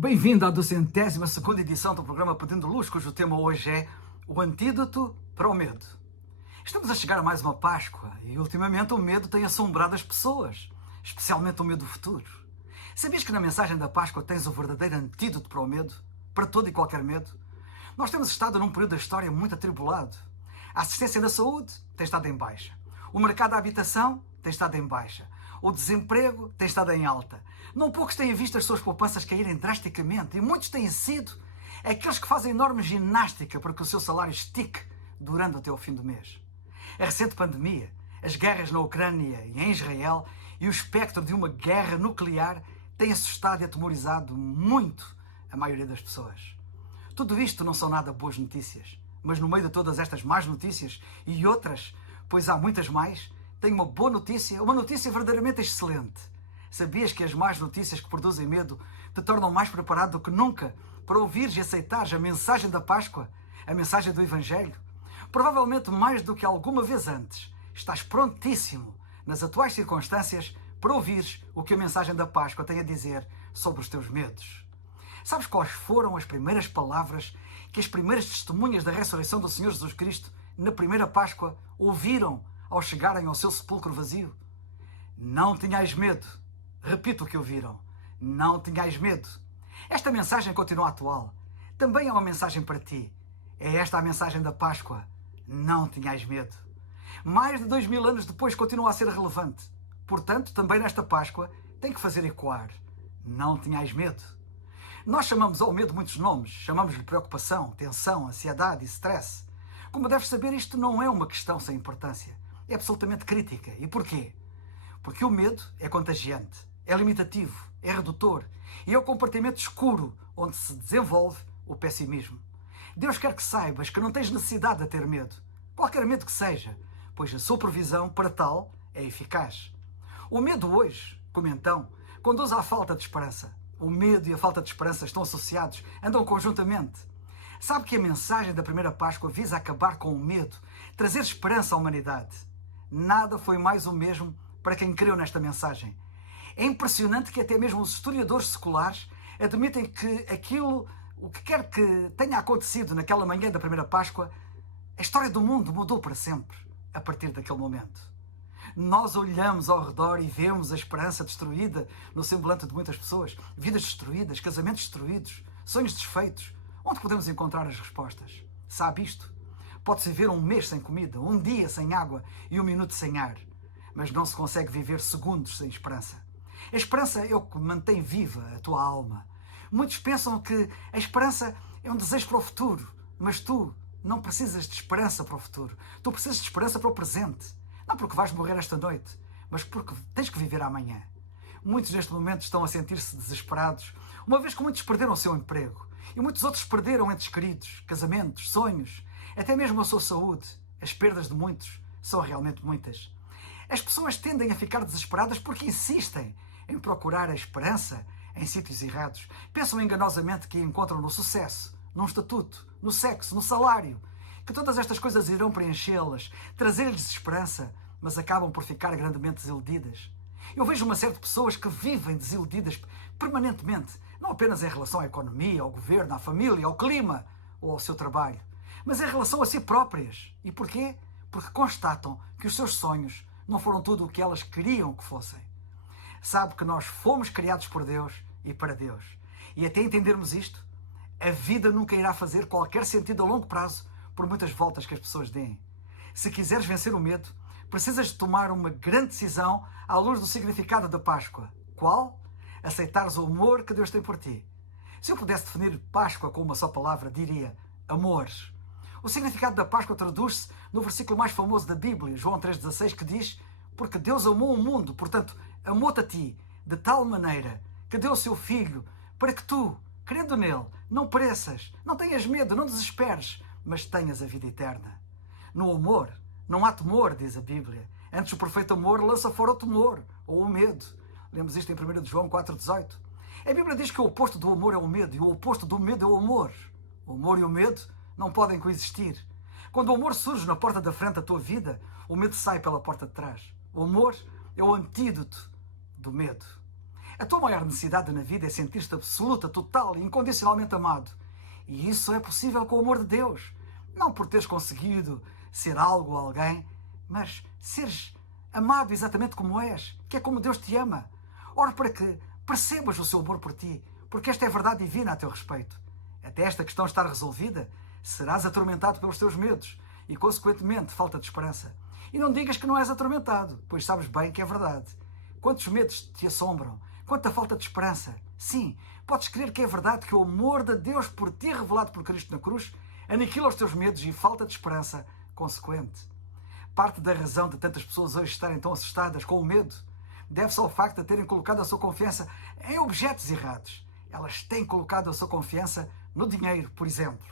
Bem-vindo à 202ª edição do programa Pedindo Luz, cujo tema hoje é o antídoto para o medo. Estamos a chegar a mais uma Páscoa e ultimamente o medo tem assombrado as pessoas, especialmente o medo do futuro. Sabias que na mensagem da Páscoa tens o verdadeiro antídoto para o medo? Para todo e qualquer medo? Nós temos estado num período da história muito atribulado. A assistência da saúde tem estado em baixa. O mercado da habitação tem estado em baixa. O desemprego tem estado em alta. Não poucos têm visto as suas poupanças caírem drasticamente e muitos têm sido aqueles que fazem enorme ginástica para que o seu salário estique durando até o fim do mês. A recente pandemia, as guerras na Ucrânia e em Israel e o espectro de uma guerra nuclear têm assustado e atemorizado muito a maioria das pessoas. Tudo isto não são nada boas notícias, mas no meio de todas estas más notícias e outras, pois há muitas mais, tenho uma boa notícia, uma notícia verdadeiramente excelente. Sabias que as más notícias que produzem medo te tornam mais preparado do que nunca para ouvires e aceitares a mensagem da Páscoa, a mensagem do Evangelho? Provavelmente mais do que alguma vez antes, estás prontíssimo, nas atuais circunstâncias, para ouvires o que a mensagem da Páscoa tem a dizer sobre os teus medos. Sabes quais foram as primeiras palavras que as primeiras testemunhas da ressurreição do Senhor Jesus Cristo, na primeira Páscoa, ouviram ao chegarem ao seu sepulcro vazio? Não tenhais medo. Repito o que ouviram. Não tenhais medo. Esta mensagem continua atual. Também é uma mensagem para ti. É esta a mensagem da Páscoa. Não tenhais medo. Mais de 2000 anos depois continua a ser relevante. Portanto, também nesta Páscoa tem que fazer ecoar. Não tenhais medo. Nós chamamos ao medo muitos nomes. Chamamos-lhe preocupação, tensão, ansiedade e stress. Como deves saber, isto não é uma questão sem importância. É absolutamente crítica. E porquê? Porque o medo é contagiante, é limitativo, é redutor e é o compartimento escuro onde se desenvolve o pessimismo. Deus quer que saibas que não tens necessidade de ter medo, qualquer medo que seja, pois a sua provisão para tal é eficaz. O medo hoje, como então, conduz à falta de esperança. O medo e a falta de esperança estão associados, andam conjuntamente. Sabe que a mensagem da primeira Páscoa visa acabar com o medo, trazer esperança à humanidade. Nada foi mais o mesmo para quem creu nesta mensagem. É impressionante que até mesmo os historiadores seculares admitem que o que quer que tenha acontecido naquela manhã da primeira Páscoa, a história do mundo mudou para sempre a partir daquele momento. Nós olhamos ao redor e vemos a esperança destruída no semblante de muitas pessoas, vidas destruídas, casamentos destruídos, sonhos desfeitos. Onde podemos encontrar as respostas? Sabe isto? Pode-se viver um mês sem comida, um dia sem água e um minuto sem ar. Mas não se consegue viver segundos sem esperança. A esperança é o que mantém viva a tua alma. Muitos pensam que a esperança é um desejo para o futuro, mas tu não precisas de esperança para o futuro. Tu precisas de esperança para o presente. Não porque vais morrer esta noite, mas porque tens que viver amanhã. Muitos neste momento estão a sentir-se desesperados, uma vez que muitos perderam o seu emprego e muitos outros perderam entes queridos, casamentos, sonhos, até mesmo a sua saúde. As perdas de muitos são realmente muitas. As pessoas tendem a ficar desesperadas porque insistem em procurar a esperança em sítios errados. Pensam enganosamente que a encontram no sucesso, num estatuto, no sexo, no salário, que todas estas coisas irão preenchê-las, trazer-lhes esperança, mas acabam por ficar grandemente desiludidas. Eu vejo uma série de pessoas que vivem desiludidas permanentemente, não apenas em relação à economia, ao governo, à família, ao clima ou ao seu trabalho, mas em relação a si próprias. E porquê? Porque constatam que os seus sonhos não foram tudo o que elas queriam que fossem. Sabe que nós fomos criados por Deus e para Deus. E até entendermos isto, a vida nunca irá fazer qualquer sentido a longo prazo, por muitas voltas que as pessoas deem. Se quiseres vencer o medo, precisas de tomar uma grande decisão à luz do significado da Páscoa. Qual? Aceitares o amor que Deus tem por ti. Se eu pudesse definir Páscoa com uma só palavra, diria amor. O significado da Páscoa traduz-se no versículo mais famoso da Bíblia, João 3,16, que diz: porque Deus amou o mundo, portanto, amou-te a ti, de tal maneira que deu o seu Filho, para que tu, crendo nele, não pereças, não tenhas medo, não desesperes, mas tenhas a vida eterna. No amor não há temor, diz a Bíblia. Antes o perfeito amor lança fora o temor, ou o medo. Lemos isto em 1 João 4,18. A Bíblia diz que o oposto do amor é o medo, e o oposto do medo é o amor. O amor e o medo não podem coexistir. Quando o amor surge na porta da frente da tua vida, o medo sai pela porta de trás. O amor é o antídoto do medo. A tua maior necessidade na vida é sentir-te absoluta, total e incondicionalmente amado. E isso só é possível com o amor de Deus. Não por teres conseguido ser algo ou alguém, mas seres amado exatamente como és, que é como Deus te ama. Ora para que percebas o seu amor por ti, porque esta é verdade divina a teu respeito. Até esta questão estar resolvida, serás atormentado pelos teus medos e, consequentemente, falta de esperança. E não digas que não és atormentado, pois sabes bem que é verdade. Quantos medos te assombram, quanta falta de esperança. Sim, podes crer que é verdade que o amor de Deus por ti revelado por Cristo na cruz aniquila os teus medos e falta de esperança consequente. Parte da razão de tantas pessoas hoje estarem tão assustadas com o medo deve-se ao facto de terem colocado a sua confiança em objetos errados. Elas têm colocado a sua confiança no dinheiro, por exemplo.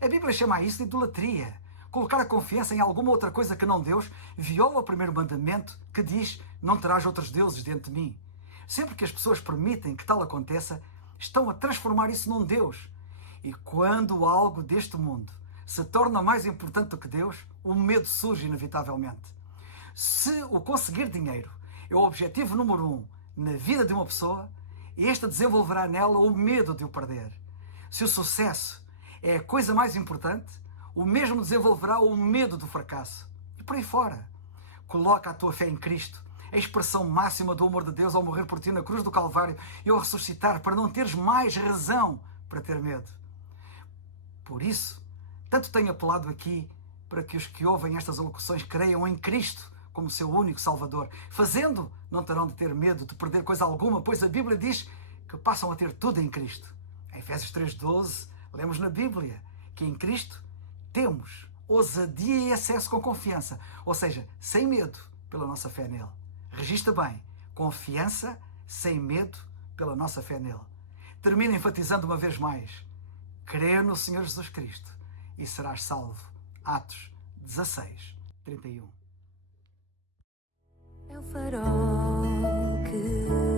A Bíblia chama isso de idolatria. Colocar a confiança em alguma outra coisa que não Deus viola o primeiro mandamento que diz: não terás outros deuses diante de mim. Sempre que as pessoas permitem que tal aconteça, estão a transformar isso num Deus. E quando algo deste mundo se torna mais importante do que Deus, o medo surge inevitavelmente. Se o conseguir dinheiro é o objetivo número 1 na vida de uma pessoa, esta desenvolverá nela o medo de o perder. Se o sucesso é a coisa mais importante, o mesmo desenvolverá o medo do fracasso. E por aí fora. Coloca a tua fé em Cristo, a expressão máxima do amor de Deus ao morrer por ti na cruz do Calvário e ao ressuscitar, para não teres mais razão para ter medo. Por isso, tanto tenho apelado aqui para que os que ouvem estas alocuções creiam em Cristo como seu único Salvador. Fazendo, não terão de ter medo de perder coisa alguma, pois a Bíblia diz que passam a ter tudo em Cristo. Em Efésios 3,12, lemos na Bíblia que em Cristo temos ousadia e acesso com confiança, ou seja, sem medo, pela nossa fé nele. Registra bem, confiança sem medo pela nossa fé nele. Termino enfatizando uma vez mais: crê no Senhor Jesus Cristo e serás salvo. Atos 16:31. É o farol que